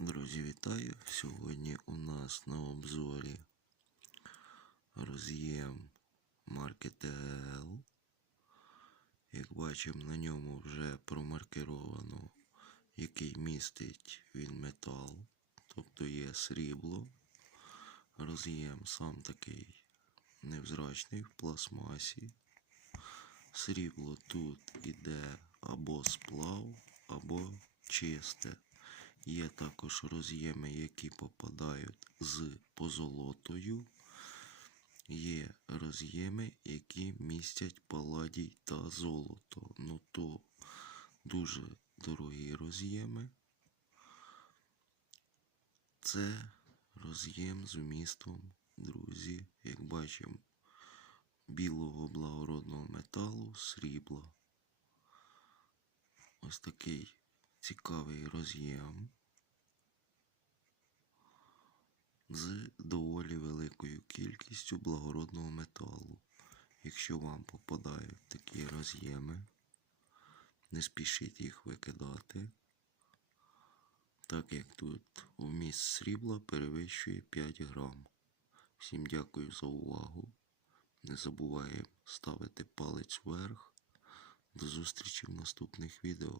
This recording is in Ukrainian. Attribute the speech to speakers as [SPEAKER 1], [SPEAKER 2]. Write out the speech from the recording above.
[SPEAKER 1] Друзі, вітаю! Сьогодні у нас на обзорі роз'єм марки. Як бачимо, на ньому вже промаркировано, який містить він метал, тобто є срібло. Роз'єм сам такий невзрачний в пластмасі. Срібло тут іде або сплав, або чисте. Є також роз'єми, які попадають з позолотою. Є роз'єми, які містять паладій та золото. Ну то дуже дорогі роз'єми. Це роз'єм з вмістом, друзі, як бачимо, білого благородного металу, срібла. Ось такий цікавий роз'єм з доволі великою кількістю благородного металу. Якщо вам попадають такі роз'єми, не спішіть їх викидати, так як тут вміст срібла перевищує 5 грам. Всім дякую за увагу. Не забуваємо ставити палець вверх. До зустрічі в наступних відео.